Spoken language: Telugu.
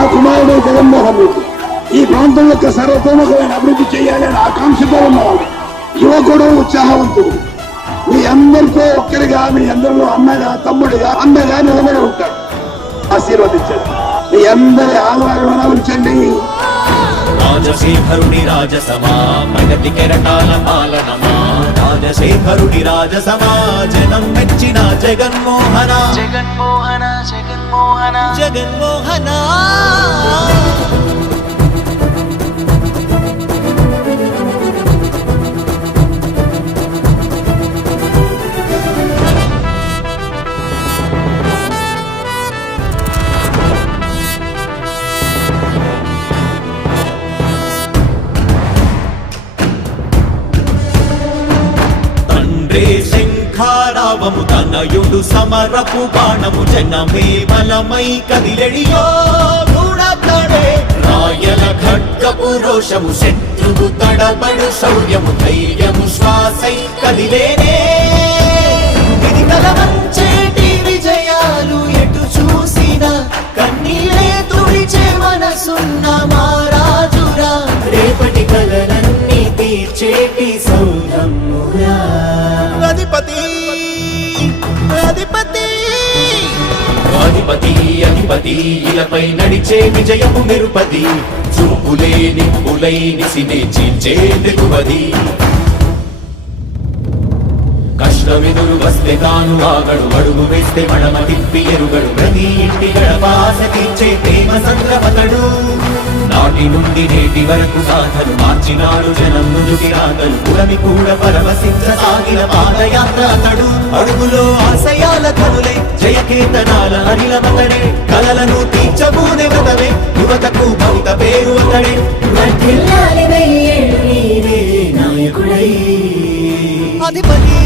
నా కుమారుడు జగన్మోహన్ రెడ్డి ఈ ప్రాంతం యొక్క సర్వతోముఖమైన అభివృద్ధి చేయాలని ఆకాంక్షతో ఉన్నవాడు, యువకుడు, ఉత్సాహవంతుడు. మీ అందరితో ఒక్కరిగా, మీ అందరిలో అన్నగా, తమ్ముడిగా, అన్నగా నిలబడి ఉంటాడు. ఆశీర్వదించండి. మీ అందరి ఆదరణ ఉంచండి. రాజశేఖరుడి రాజసమా ప్రగతి కెరటాల పాలనమా, రాజశేఖరుడి రాజసమా జనం మెచ్చిన జగన్మోహన జగన్మోహన జగన్మోహన జగన్మోహన. శంఖారావము తనయుడు సమరపు బాణము, జనమే బలమై కదిలెడియో గూడతడే. రాయల ఖడ్గపు రోషము, శత్రువు తడబడు శౌర్యము, ధైర్యము శ్వాసై కదిలేనే. ఇది కలవంచేటి విజయాలు ఎటు చూసిన, కన్నీరే తుడిచే మనసున్న మారాజురా. రేపటి కలలన్నీ తీర్చేటి సౌధమురా. అధిపతి అధిపతి అధిపతి అధిపతి ఇలపై నడిచే విజయము నిరుపది, చూపులే నిప్పులై నిసినే చీల్చే దిగువది. కష్టమెదురు వస్తే తాను ఆగడు, అడుగు వేస్తే మడమ తిప్పి ఎరుగడు. ప్రతి ఇంటి గడపాస తీర్చే ప్రేమ సంద్రపతడు. నాటి నుండి నేటి వరకు గాథలు మార్చినాడు జనం నుదుటి రాగలు. పురమి కూడా పరవశించసాగిన పాదయాత్ర అతడు. అడుగులో ఆశయాల కనులే, జయకేతనాల అనిలమతడే. కలలను తీర్చబూనే వ్రతమే, యువతకు భవిత పేరు అతడే. నాయకుడై అధిపతి